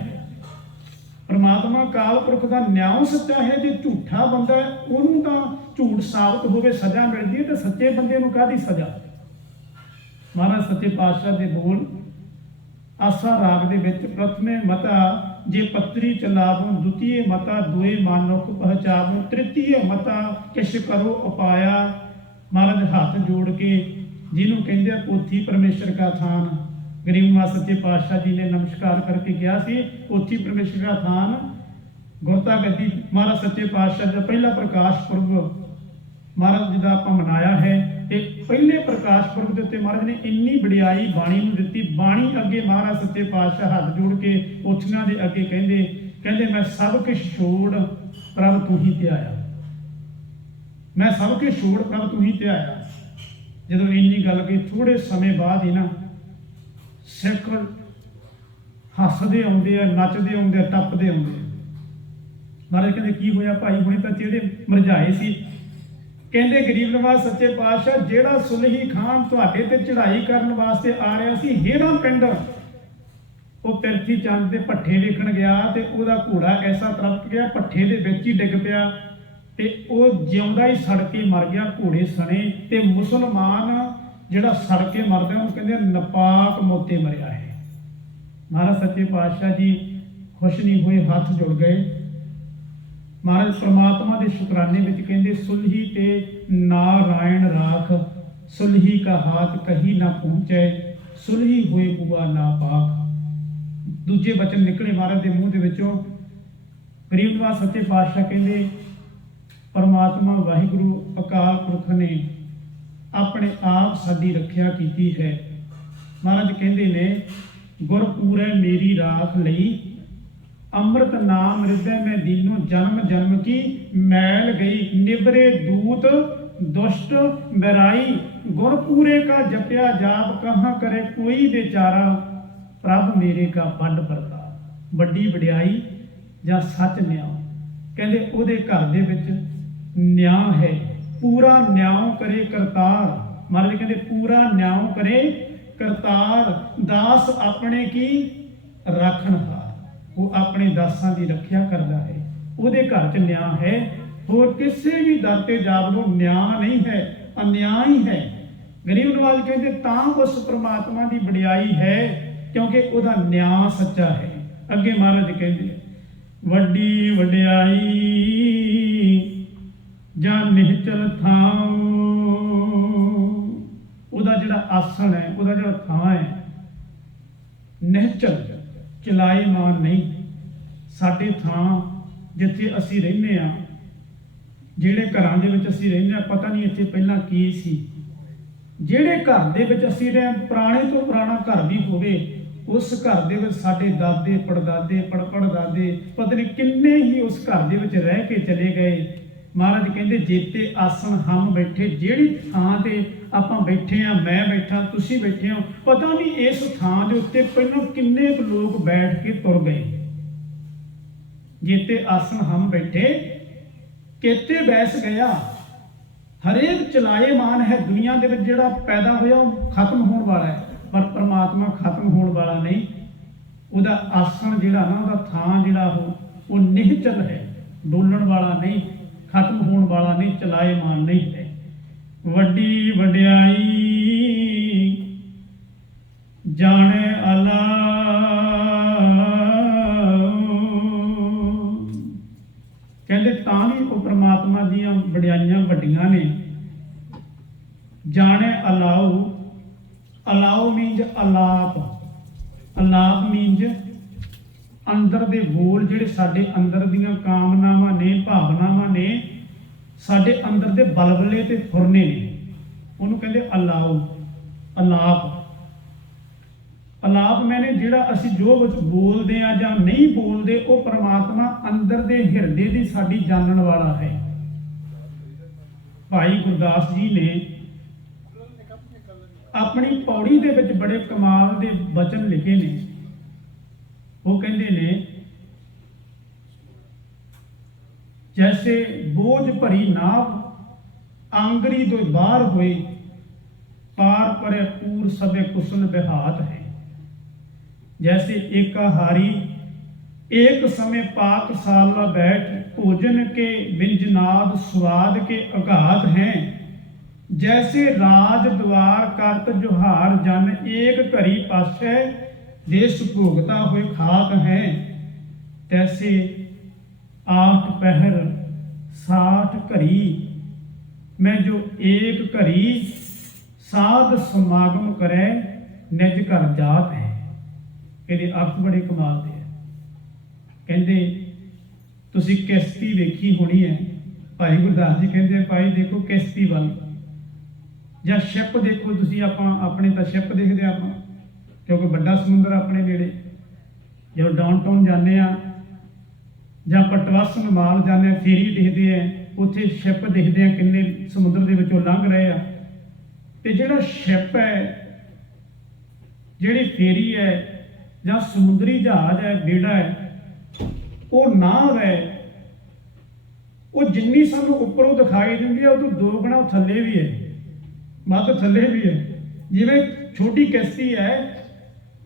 परमात्मा काल पुरख का न्याय सच्चा है। जो झूठा बंदा है ਉਹਨੂੰ ਤਾਂ ਝੂਠ ਸਾਬਤ ਹੋਵੇ ਸਜ਼ਾ ਮਿਲਦੀ ਹੈ, ਤੇ ਸੱਚੇ ਬੰਦੇ ਨੂੰ ਕਾਹਦੀ ਸਜ਼ਾ। ਮਹਾਰਾਜ ਸੱਚੇ ਪਾਤਸ਼ਾਹ ਦੇ ਬੋਲ ਆਸਾ ਰਾਗ ਦੇ ਵਿੱਚ ਪ੍ਰਥਮੇ ਮਤਾ ਜੇ ਪੱਤਰੀ ਚਲਾਵੋ, ਦੁਤੀਏ ਮਤਾ ਦੋਏ ਮਾਨੁਖ ਪਹਿਚਾਵੋ, ਤ੍ਰਿਤੀਏ ਮਤਾ ਕਿਛ ਕਰੋ ਉਪਾਇਆ। ਮਹਾਰਾਜ ਹੱਥ ਜੋੜ ਕੇ ਜਿਹਨੂੰ ਕਹਿੰਦੇ ਆ ਪੋਥੀ ਪਰਮੇਸ਼ਰ का थान, गरीब मां सच्चे पातशाह जी ने नमस्कार करके गया सी पोथी परमेश्वर का थान गुरता गद्दी। महाराज सच्चे पातशाह का पहला प्रकाश पुरब महाराज जी का आप मनाया है, ते पहले प्रकाश पुरब के उत्ते महाराज ने इन्नी वडियाई बाणी नूं दित्ती। बाणी अगे महाराज सच्चे पातशाह हाथ जोड़ के पोथियां दे अगे कहंदे मैं सब कुछ छोड़ प्रभ तू ही ते आया, मैं सब कुछ छोड़ प्रभ तू ही ते आया। जदों इन्नी गल कही थोड़े समय बाद ही ना सिख हसदे आउंदे आ, नचदे आउंदे आ, टपदे आउंदे। महाराज कहंदे की होया भाई, हुणे तां चेहरे मुरझाए सी। कहंदे गरीब नवाज सच्चे पातशाह जिहड़ा सुलही खान तुहाडे ते चढ़ाई करन वास्ते आ रहा सी, हेरा पिंड ਉਹ ਪਿਰਥੀ ਚੰਦ ਦੇ ਭੱਠੇ ਵੇਖਣ ਗਿਆ ਤੇ ਉਹਦਾ ਘੋੜਾ ਐਸਾ ਤਰਪਟ ਗਿਆ, ਭੱਠੇ ਦੇ ਵਿੱਚ ਹੀ ਡਿੱਗ ਪਿਆ ਤੇ ਉਹ ਜਿਉਂਦਾ ਹੀ ਸੜ ਕੇ ਮਰ ਗਿਆ ਘੋੜੇ ਸਣੇ। ਤੇ ਮੁਸਲਮਾਨ ਜਿਹੜਾ ਸੜ ਕੇ ਮਰਦਾ ਉਹਨੂੰ ਕਹਿੰਦੇ ਨਪਾਕ ਮੋਤੇ ਮਰਿਆ ਹੈ। ਮਹਾਰਾਜ ਸੱਚੇ ਪਾਤਸ਼ਾਹ ਜੀ ਖੁਸ਼ ਨਹੀਂ ਹੋਏ, ਹੱਥ ਜੁੜ ਗਏ। ਮਹਾਰਾਜ ਪਰਮਾਤਮਾ ਦੇ ਸ਼ੁਕਰਾਨੇ ਵਿੱਚ ਕਹਿੰਦੇ ਸੁਲਹੀ ਤੇ ਨਾਰਾਇਣ ਰਾਖ, ਸੁਲਹੀ ਕਾ ਹਾਥ ਕਹੀ ਨਾ ਪਹੁੰਚੇ, ਸੁਲਹੀ ਹੋਏ ਬੁਆ ਨਾ ਪਾਕ। ਦੂਜੇ ਬਚਨ ਨਿਕਲੇ ਮਹਾਰਾਜ ਦੇ ਮੂੰਹ ਦੇ ਵਿੱਚੋਂ। ਗਰੀਬ ਨਿਵਾਸ ਸੱਚੇ ਪਾਤਸ਼ਾਹ ਕਹਿੰਦੇ ਪਰਮਾਤਮਾ ਵਾਹਿਗੁਰੂ ਅਕਾਲ ਪੁਰਖ ਨੇ ਆਪਣੇ ਆਪ ਸਾਡੀ ਰੱਖਿਆ ਕੀਤੀ ਹੈ। ਮਹਾਰਾਜ ਕਹਿੰਦੇ ਨੇ ਗੁਰਪੂਰੈ ਮੇਰੀ ਰਾਖ ਲਈ, ਅੰਮ੍ਰਿਤ ਨਾਮ ਹਿਰਦੈ ਮੈਂ ਦੀਨੋ, ਜਨਮ ਜਨਮ ਕੀ ਮੈਲ ਗਈ, ਨਿਬਰੇ ਦੂਤ ਦੁਸ਼ਟ ਬਰਾਈ, ਗੁਰਪੂਰੇ ਕਾ ਜਪਿਆ ਜਾਪ, ਕਹਾਂ ਕਰੇ ਕੋਈ ਵਿਚਾਰਾ, ਪ੍ਰਭ ਮੇਰੇ ਕਾ ਵੱਡ ਪ੍ਰਤਾਪ। ਵੱਡੀ ਵਡਿਆਈ ਜਾਂ ਸੱਚ ਨਿਆਂ, ਕਹਿੰਦੇ ਉਹਦੇ ਘਰ ਦੇ ਵਿੱਚ ਨਿਆਂ ਹੈ, ਪੂਰਾ ਨਿਆਂ ਕਰੇ ਕਰਤਾਰ। ਮਹਾਰਾਜ ਕਹਿੰਦੇ ਪੂਰਾ ਨਿਆਂ ਕਰੇ ਕਰਤਾਰ, ਦਾਸ ਆਪਣੇ ਕੀ ਰੱਖਣਹਾਰ। ਉਹ ਆਪਣੇ ਦਾਸਾਂ ਦੀ ਰੱਖਿਆ ਕਰਦਾ ਹੈ, ਉਹਦੇ ਘਰ 'ਚ ਨਿਆਂ ਹੈ। ਹੋਰ ਕਿਸੇ ਵੀ ਦਰ ਤੇ ਜਾ ਵੜੋ, ਨਿਆਂ ਨਹੀਂ ਹੈ, ਅਨਿਆਂ ਹੀ ਹੈ। ਗਰੀਬ ਨਵਾਜ਼ ਕਹਿੰਦੇ ਤਾਂ ਉਸ ਪ੍ਰਮਾਤਮਾ ਦੀ ਵਡਿਆਈ ਹੈ ਕਿਉਂਕਿ ਉਹਦਾ ਨਿਆਂ ਸੱਚਾ ਹੈ। ਅੱਗੇ ਮਹਾਰਾਜ ਕਹਿੰਦੇ ਵੱਡੀ ਵਡਿਆਈ ਜਾਂ ਨਿਹਚਲ ਥਾਂ, ਉਹਦਾ ਜਿਹੜਾ ਆਸਣ ਹੈ, ਉਹਦਾ ਜਿਹੜਾ ਥਾਂ ਹੈ, ਨਿਹਚਲ ਚਲਾਏਮਾਨ ਨਹੀਂ। ਸਾਡੇ ਥਾਂ ਜਿੱਥੇ ਅਸੀਂ ਰਹਿੰਦੇ ਹਾਂ, ਜਿਹੜੇ ਘਰਾਂ ਦੇ ਵਿੱਚ ਅਸੀਂ ਰਹਿੰਦੇ ਹਾਂ, ਪਤਾ ਨਹੀਂ ਇੱਥੇ ਪਹਿਲਾਂ ਕੀ ਸੀ। ਜਿਹੜੇ ਘਰ ਦੇ ਵਿੱਚ ਅਸੀਂ ਰਹੇ, ਪੁਰਾਣੇ ਤੋਂ ਪੁਰਾਣਾ ਘਰ ਵੀ ਹੋਵੇ, ਉਸ ਘਰ ਦੇ ਵਿੱਚ ਸਾਡੇ ਦਾਦੇ ਪੜਦਾਦੇ ਪੜਪੜਦਾਦੇ ਪਤਾ ਨਹੀਂ ਕਿੰਨੇ ਹੀ ਉਸ ਘਰ ਦੇ ਵਿੱਚ ਰਹਿ ਕੇ ਚਲੇ ਗਏ। ਮਹਾਰਾਜ ਕਹਿੰਦੇ ਜੇਤੇ ਆਸਣ ਹਮ ਬੈਠੇ, ਜਿਹੜੀ ਥਾਂ ਤੇ ਆਪਾਂ ਬੈਠੇ ਆ, ਮੈਂ ਬੈਠਾ, ਤੁਸੀਂ ਬੈਠੇ ਹੋ, ਪਤਾ ਨਹੀਂ ਇਸ ਥਾਂ ਦੇ ਉੱਤੇ ਪਹਿਲਾਂ ਕਿੰਨੇ ਕੁ ਲੋਕ ਬੈਠ ਕੇ ਤੁਰ ਗਏ। ਜੇਤੇ ਆਸਣ ਹਮ ਬੈਠੇ केते बैस गया। हरेक चलाएमान है दुनिया के विच, जिहड़ा पैदा होया खत्म होने वाला है, पर परमात्मा खत्म होने वाला नहीं। उहदा आसन जिहड़ा ना, उहदा थां जिहड़ा वो निहचल है, डोलण वाला नहीं, खत्म होने वाला नहीं, चलाएमान नहीं है। वड्डी वड्याई जाने अला, कहते तां भी वो परमात्मा दियां वड्याइयां वड्डियां ने। जाने अलाओ, अलाओ मीनज अलाप, अलाप मीनज अंदर दे बोल, जिहड़े साडे अंदर दियां कामनावां ने, भावनावां ने, साडे अंदर दे बलबले ते फुरने ने, उहनूं कहंदे अलाओ, अलाप। अलाप मैंने जिहड़ा असी जो कुछ बोलते हैं जां नहीं बोलते, वो परमात्मा अंदर दे हिरदे दी साडी जानन वाला है। भाई गुरदास जी ने अपनी पौड़ी दे विच बड़े कमाल दे वचन लिखे ने। वो कहंदे ने जैसे बोझ भरी नाव आंगरी दो बाहर होए, पार परे पूर सबे कुशल बिहात है। जैसे एकाहारी एक समय पाकशाला बैठ, भोजन के व्यंजनाद स्वाद के अघात हैं। जैसे राज द्वार करत जोहार जन, एक घड़ी पाछे देश भोगता हुए खात हैं। तैसे 8 पहर 60 घड़ी मैं जो एक घड़ी, साध समागम करे निज घर जात है। ਇਹਦੇ ਅਰਥ ਬੜੇ ਕਮਾਲ ਦੇ ਹੈ। ਕਹਿੰਦੇ ਤੁਸੀਂ ਕਿਸ਼ਤੀ ਵੇਖੀ ਹੋਣੀ ਹੈ। ਭਾਈ ਗੁਰਦਾਸ ਜੀ ਕਹਿੰਦੇ ਭਾਈ ਦੇਖੋ ਕਿਸ਼ਤੀ ਵੱਲ, ਜਾਂ ਸ਼ਿਪ ਦੇਖੋ ਤੁਸੀਂ। ਆਪਾਂ ਆਪਣੇ ਤਾਂ ਸ਼ਿਪ ਦੇਖਦੇ ਆਪਾਂ, ਕਿਉਂਕਿ ਵੱਡਾ ਸਮੁੰਦਰ ਆਪਣੇ ਨੇੜੇ। ਜਦੋਂ ਡਾਊਨਟਾਊਨ ਜਾਂਦੇ ਆ ਜਾਂ ਪਟਵਾਸਨ ਮਾਲ ਜਾਂਦੇ ਆ, ਫੇਰੀ ਦੇਖਦੇ ਆ, ਉੱਥੇ ਸ਼ਿਪ ਦੇਖਦੇ ਆ ਕਿੰਨੇ ਸਮੁੰਦਰ ਦੇ ਵਿੱਚੋਂ ਲੰਘ ਰਹੇ ਆ। ਤੇ ਜਿਹੜਾ ਸ਼ਿਪ ਹੈ, ਜਿਹੜੀ ਫੇਰੀ ਹੈ ਜਾਂ ਸਮੁੰਦਰੀ ਜਹਾਜ਼ ਹੈ, ਬੇੜਾ ਹੈ, ਉਹ ਨਾਵ ਹੈ, ਉਹ ਜਿੰਨੀ ਸਾਨੂੰ ਉੱਪਰੋਂ ਦਿਖਾਈ ਦਿੰਦੀ ਹੈ, ਉਹ ਤੋਂ 2 ਗੁਣਾ ਥੱਲੇ ਵੀ ਹੈ, ਵੱਧ ਥੱਲੇ ਵੀ ਹੈ। ਜਿਵੇਂ ਛੋਟੀ ਕਿਸ਼ਤੀ ਹੈ,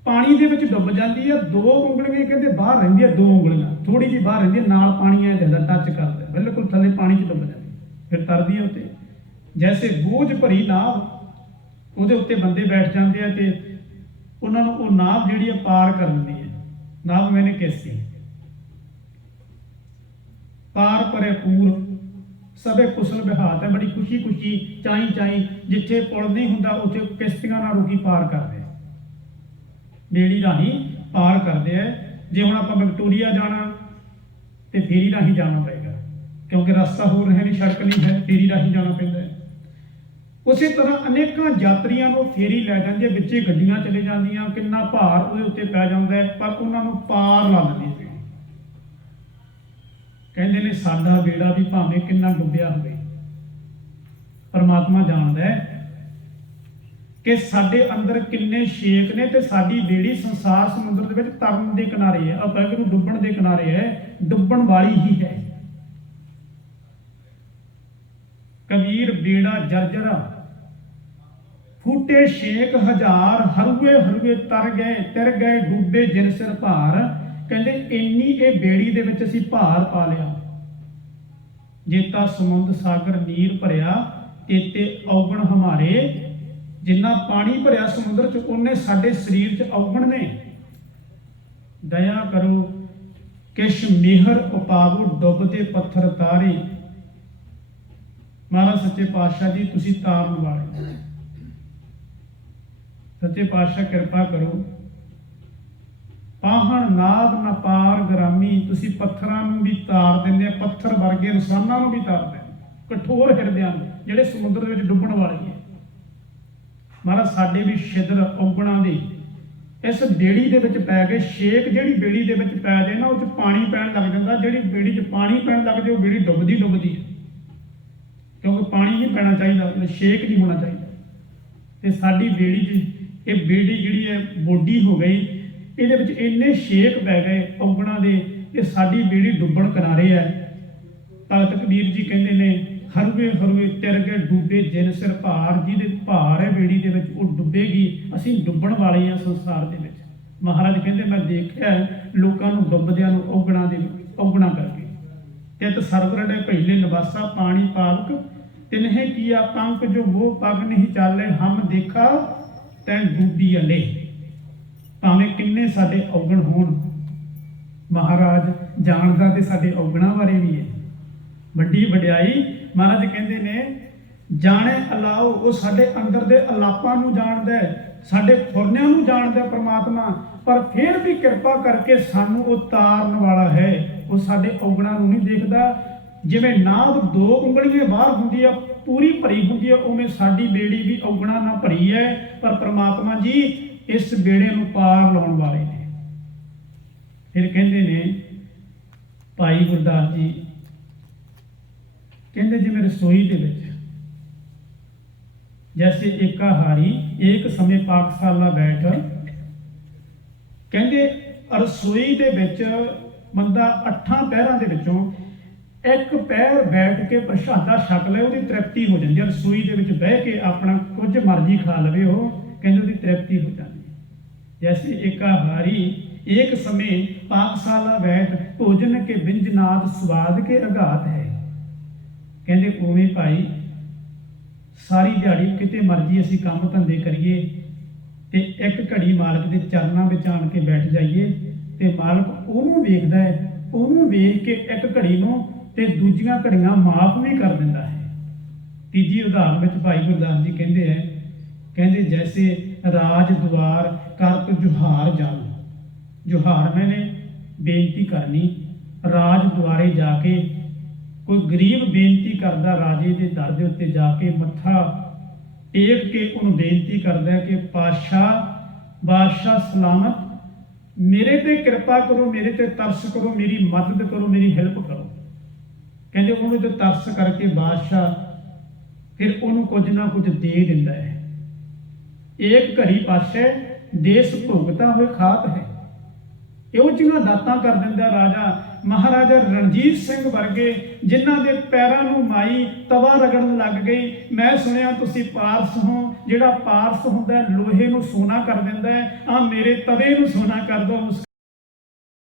ਪਾਣੀ ਦੇ ਵਿੱਚ ਡੁੱਬ ਜਾਂਦੀ ਹੈ, 2 ਉਂਗਲੀਆਂ ਕਹਿੰਦੇ ਬਾਹਰ ਰਹਿੰਦੀਆਂ, 2 ਉਂਗਲੀਆਂ ਥੋੜੀ ਜਿਹੀ ਬਾਹਰ ਰਹਿੰਦੀਆਂ, ਨਾਲ ਪਾਣੀ ਐ ਜਾਂਦਾ ਟੱਚ ਕਰਦਾ, ਬਿਲਕੁਲ ਥੱਲੇ ਪਾਣੀ 'ਚ ਡੁੱਬ ਜਾਂਦੀ, ਫਿਰ ਤਰਦੀ ਹੈ ਉੱਤੇ। ਜੈਸੇ ਬੋਝ ਭਰੀ ਨਾਵ, ਉਹਦੇ ਉੱਤੇ ਬੰਦੇ ਬੈਠ ਜਾਂਦੇ ਆ ਤੇ ਉਹਨਾਂ ਨੂੰ ਉਹ ਨਾਵ ਜਿਹੜੀ ਹੈ ਪਾਰ ਕਰ ਦਿੰਦੀ ਹੈ। ਨਾਵ ਮੈਨੇ ਕਿਸ਼ਤੀ ਪਾਰ ਪਰੇ ਪੂਰ ਸਭੇ ਕੁਸ਼ਲ ਬਿਹਾਤ ਹੈ। ਬੜੀ ਖੁਸ਼ੀ ਖੁਸ਼ੀ ਚਾਈ ਚਾਈ, ਜਿੱਥੇ ਪੁਲ ਨਹੀਂ ਹੁੰਦਾ ਉੱਥੇ ਕਿਸ਼ਤੀਆਂ ਨਾਲ ਰੋਕੀ ਪਾਰ ਕਰਦੇ, ਬੇੜੀ ਰਾਹੀਂ ਪਾਰ ਕਰਦੇ ਆ। ਜੇ ਹੁਣ ਆਪਾਂ ਵਿਕਟੋਰੀਆ ਜਾਣਾ ਤੇ ਫੇਰੀ ਰਾਹੀਂ ਜਾਣਾ ਪਏਗਾ, ਕਿਉਂਕਿ ਰਸਤਾ ਹੋਰ ਹੈ ਨਹੀਂ, ਸੜਕ ਨਹੀਂ ਹੈ, ਫੇਰੀ ਰਾਹੀਂ ਜਾਣਾ ਪੈਂਦਾ ਹੈ। ਉਸੇ ਤਰ੍ਹਾਂ ਅਨੇਕਾਂ ਯਾਤਰੀਆਂ ਨੂੰ ਫੇਰੀ ਲੈ ਜਾਂਦੀ ਹੈ, ਵਿੱਚੇ ਗੱਡੀਆਂ ਚਲੇ ਜਾਂਦੀਆਂ, ਕਿੰਨਾ ਭਾਰ ਉਹਦੇ ਉੱਤੇ ਪੈ ਜਾਂਦਾ ਹੈ, ਪਰ ਉਹਨਾਂ ਨੂੰ ਪਾਰ ਲਾ ਦਿੰਦੀ ਹੈ। ਕਹਿੰਦੇ ਨੇ ਸਾਡਾ ਬੇੜਾ ਵੀ ਭਾਵੇਂ ਕਿੰਨਾ ਡੁੱਬਿਆ ਹੋਵੇ, ਪਰਮਾਤਮਾ ਜਾਣਦਾ ਹੈ ਕਿ ਸਾਡੇ ਅੰਦਰ ਕਿੰਨੇ ਛੇਕ ਨੇ, ਤੇ ਸਾਡੀ ਬੇੜੀ ਸੰਸਾਰ ਸਮੁੰਦਰ ਦੇ ਵਿੱਚ ਤਰਨ ਦੇ ਕਿਨਾਰੇ ਹੈ, ਅਪਰਗ ਨੂੰ ਡੁੱਬਣ ਦੇ ਕਿਨਾਰੇ ਹੈ, ਡੁੱਬਣ ਵਾਲੀ ਹੀ ਹੈ। कबीर बेड़ा जर्जरा फूटे शेख हजार, हरुए हरुए तर गए डूबे जिन सिर भार। कहते इन्नी ये बेड़ी दे विच असीं भार पा लिया, ਜੇਤਾ ਸਮੁੰਦ ਸਾਗਰ ਨੀਰ ਭਰਿਆ ਤੇਤੇ ਔਗਣ ਹਮਾਰੇ। ਜਿੰਨਾ ਪਾਣੀ ਭਰਿਆ ਸਮੁੰਦਰ ਚ ਉਹਨੇ ਸਾਡੇ ਸਰੀਰ ਚ ਔਗਣ ਨੇ। ਦਇਆ ਕਰੋ ਕਿਛ ਮਿਹਰ ਉਪਾਵੋ ਡੁੱਬਦੇ ਪੱਥਰ ਤਾਰੇ। ਮਹਾਰਾਜ ਸੱਚੇ ਪਾਤਸ਼ਾਹ ਜੀ ਤੁਸੀਂ ਤਾਰਨ ਵਾਲੇ, ਸੱਚੇ ਪਾਤਸ਼ਾਹ ਕਿਰਪਾ ਕਰੋ। ਪਾਹਣ ਨਾਦ ਨਾ ਪਾਰ ਗਰਾਮੀ, ਤੁਸੀਂ ਪੱਥਰਾਂ ਨੂੰ ਵੀ ਤਾਰ ਦਿੰਦੇ ਆ, ਪੱਥਰ ਵਰਗੇ ਇਨਸਾਨਾਂ ਨੂੰ ਵੀ ਤਾਰਦੇ ਆ, ਕਠੋਰ ਹਿਰਦਿਆਂ ਨੂੰ ਜਿਹੜੇ ਸਮੁੰਦਰ ਦੇ ਵਿੱਚ ਡੁੱਬਣ ਵਾਲੇ ਹੈ। ਮਹਾਰਾਜ ਸਾਡੇ ਵੀ ਛਿਦਰ ਔਗਣਾਂ ਦੇ ਇਸ ਬੇੜੀ ਦੇ ਵਿੱਚ ਪੈ ਗਏ। ਛੇਕ ਜਿਹੜੀ ਬੇੜੀ ਦੇ ਵਿੱਚ ਪੈ ਜਾਏ ਨਾ, ਉਹ 'ਚ ਪਾਣੀ ਪੈਣ ਲੱਗ ਜਾਂਦਾ। ਜਿਹੜੀ ਬੇੜੀ 'ਚ ਪਾਣੀ ਪੈਣ ਲੱਗ ਜਾਏ ਉਹ ਬੇੜੀ ਡੁੱਬਦੀ ਹੈ, ਕਿਉਂਕਿ ਪਾਣੀ ਨਹੀਂ ਪੈਣਾ ਚਾਹੀਦਾ, ਛੇਕ ਨਹੀਂ ਹੋਣਾ ਚਾਹੀਦਾ। ਤੇ ਸਾਡੀ ਬੇੜੀ 'ਚ ਇਹ ਬੇੜੀ ਜਿਹੜੀ ਹੈ ਬੋਡੀ ਹੋ ਗਈ, ਇਹਦੇ ਵਿੱਚ ਇੰਨੇ ਛੇਕ ਪੈ ਗਏ ਔਗਣਾਂ ਦੇ, ਇਹ ਸਾਡੀ ਬੇੜੀ ਡੁੱਬਣ ਕਿਨਾਰੇ ਹੈ। ਭਗਤ ਕਬੀਰ ਜੀ ਕਹਿੰਦੇ ਨੇ ਹਰਵੇ ਹਰਵੇ ਤਿਰ ਗਏ ਡੁੱਬੇ ਜਿਨ ਸਿਰ ਭਾਰ। ਜਿਹਦੇ ਭਾਰ ਹੈ ਬੇੜੀ ਦੇ ਵਿੱਚ ਉਹ ਡੁੱਬੇਗੀ। ਅਸੀਂ ਡੁੱਬਣ ਵਾਲੇ ਹਾਂ ਸੰਸਾਰ ਦੇ ਵਿੱਚ। ਮਹਾਰਾਜ ਕਹਿੰਦੇ ਮੈਂ ਦੇਖਿਆ ਲੋਕਾਂ ਨੂੰ ਡੁੱਬਦਿਆਂ ਨੂੰ ਔਗਣਾ ਕਰਕੇ। ਤਿਤ ਸਰਵਰੜੇ ਪਹਿਲੇ ਨਿਵਾਸਾ ਪਾਣੀ ਪਾਵਕ ਤਿਨਹੇ ਕੀਆ ਪੰਕ ਜੋ ਮੋਹ ਪਗ ਨਹੀਂ ਚਾਲੇ। ਹਮ ਦੇਖਾ ਤੈਂ ਡੁੱਬੀ ਅਲੇ। ਭਾਵੇਂ ਕਿੰਨੇ ਸਾਡੇ ਔਗਣ ਹੋਣ, ਮਹਾਰਾਜ ਜਾਣਦਾ ਤੇ ਸਾਡੇ ਔਗਣਾਂ ਬਾਰੇ ਵੀ ਹੈ। ਵੱਡੀ ਵਡਿਆਈ ਮਹਾਰਾਜ ਕਹਿੰਦੇ ਨੇ ਜਾਣੇ ਅਲਾਓ। ਉਹ ਸਾਡੇ ਅੰਦਰ ਦੇ ਅਲਾਪਾਂ ਨੂੰ ਜਾਣਦਾ ਹੈ, ਸਾਡੇ ਫੁਰਨਿਆਂ ਨੂੰ ਜਾਣਦਾ ਪ੍ਰਮਾਤਮਾ, ਪਰ ਫਿਰ ਵੀ ਕਿਰਪਾ ਕਰਕੇ ਸਾਨੂੰ ਉਹ ਤਾਰਨ ਵਾਲਾ ਹੈ। ਉਹ ਸਾਡੇ ਔਗਣਾਂ ਨੂੰ ਨਹੀਂ ਦੇਖਦਾ। ਜਿਵੇਂ ਨਾਭ 2 ਉਂਗਲੀਆਂ ਬਾਹਰ ਹੁੰਦੀ ਆ, ਪੂਰੀ ਭਰੀ ਹੁੰਦੀ ਆ, ਉਵੇਂ ਸਾਡੀ ਬੇੜੀ ਵੀ ਔਗਣਾਂ ਨਾਲ ਭਰੀ ਹੈ। ਪਰ ਪ੍ਰਮਾਤਮਾ ਜੀ ਇਸ ਬੇੜੇ ਨੂੰ ਪਾਰ ਲਾਉਣ ਵਾਲੇ ਨੇ। ਫਿਰ ਕਹਿੰਦੇ ਨੇ ਭਾਈ ਗੁਰਦਾਸ ਜੀ ਕਹਿੰਦੇ ਜਿਵੇਂ ਰਸੋਈ ਦੇ ਵਿੱਚ ਜੈਸੇ ਏਕਾਹਾਰੀ ਏਕ ਸਮੇਂ ਪਾਕਸ਼ਾਲਾ ਬੈਠ। ਕਹਿੰਦੇ ਰਸੋਈ ਦੇ ਵਿੱਚ ਬੰਦਾ 8 ਪਹਿਰਾਂ ਦੇ ਵਿੱਚੋਂ ਇੱਕ ਪਹਿਰ ਬੈਠ ਕੇ ਪ੍ਰਸ਼ਾਦਾ ਛਕ ਲਏ, ਉਹਦੀ ਤ੍ਰਿਪਤੀ ਹੋ ਜਾਂਦੀ ਹੈ। ਰਸੋਈ ਦੇ ਵਿੱਚ ਬਹਿ ਕੇ ਆਪਣਾ ਕੁਝ ਮਰਜ਼ੀ ਖਾ ਲਵੇ, ਉਹ ਕਹਿੰਦੇ ਉਹਦੀ ਤ੍ਰਿਪਤੀ ਹੋ ਜਾਂਦੀ ਹੈ। ਜੈਸੇ ਏਕਾਹਾਰੀ ਏਕ ਸਮੇਂ ਪਾਕਸ਼ਾਲਾ ਬੈਠ ਭੋਜਨ ਕੇ ਬਿੰਜਨਾਦ ਸਵਾਦ ਕੇ ਅਗਾਤ ਹੈ। ਕਹਿੰਦੇ ਉਵੇਂ ਭਾਈ ਸਾਰੀ ਦਿਹਾੜੀ ਕਿਤੇ ਮਰਜ਼ੀ ਅਸੀਂ ਕੰਮ ਧੰਦੇ ਕਰੀਏ ਤੇ ਇੱਕ ਘੜੀ ਮਾਲਕ ਦੇ ਚਰਨਾਂ ਵਿੱਚ ਆਣ ਕੇ ਬੈਠ ਜਾਈਏ ਤੇ ਮਾਲਕ ਉਹਨੂੰ ਵੇਖਦਾ ਹੈ। ਉਹਨੂੰ ਵੇਖ ਕੇ ਇੱਕ ਘੜੀ ਨੂੰ ਤੇ ਦੂਜੀਆਂ ਘੜੀਆਂ ਮਾਫ ਵੀ ਕਰ ਦਿੰਦਾ ਹੈ। ਤੀਜੀ ਉਦਾਹਰਨ ਵਿੱਚ ਭਾਈ ਗੁਰਦਾਸ ਜੀ ਕਹਿੰਦੇ ਹੈ, ਕਹਿੰਦੇ ਜੈਸੇ ਰਾਜ ਦੁਆਰ ਕਰਤ ਜੁਹਾਰ ਜਾਣ। ਜੁਹਾਰ ਮੈਨੇ ਬੇਨਤੀ ਕਰਨੀ। ਰਾਜ ਦੁਆਰੇ ਜਾ ਕੇ ਕੋਈ ਗਰੀਬ ਬੇਨਤੀ ਕਰਦਾ, ਰਾਜੇ ਦੇ ਦਰ ਦੇ ਉੱਤੇ ਜਾ ਕੇ ਮੱਥਾ ਟੇਕ ਕੇ ਉਹਨੂੰ ਬੇਨਤੀ ਕਰਦਾ ਕਿ ਬਾਦਸ਼ਾਹ ਸਲਾਮਤ, ਮੇਰੇ ਤੇ ਕਿਰਪਾ ਕਰੋ, ਮੇਰੇ ਤੇ ਤਰਸ ਕਰੋ, ਮੇਰੀ ਮਦਦ ਕਰੋ, ਮੇਰੀ ਹੈਲਪ ਕਰੋ। ਕਹਿੰਦੇ ਉਹਨੂੰ ਤੇ ਤਰਸ ਕਰਕੇ ਬਾਦਸ਼ਾਹ ਫਿਰ ਉਹਨੂੰ ਕੁਝ ਨਾ ਕੁਝ ਦੇ ਦਿੰਦਾ ਹੈ। ਏਕ ਘੜੀ ਪਾਸੇ ਦੇਸ਼ ਭੁਗਤਾ ਹੋਏ ਖਾਤ ਹੈ। ਇਹੋ ਜਿਹੀਆਂ ਦਾਤਾਂ ਕਰ ਦਿੰਦਾ ਰਾਜਾ। ਮਹਾਰਾਜਾ ਰਣਜੀਤ ਸਿੰਘ ਵਰਗੇ ਜਿਨ੍ਹਾਂ ਦੇ ਪੈਰਾਂ ਨੂੰ ਮਾਈ ਤਵਾ ਰਗੜਨ ਲੱਗ ਗਈ। ਮੈਂ ਸੁਣਿਆ ਤੁਸੀਂ ਪਾਰਸ ਹੋ, ਜਿਹੜਾ ਪਾਰਸ ਹੁੰਦਾ ਲੋਹੇ ਨੂੰ ਸੋਨਾ ਕਰ ਦਿੰਦਾ ਹੈ, ਆ ਮੇਰੇ ਤਵੇ ਨੂੰ ਸੋਨਾ ਕਰ ਦੋ।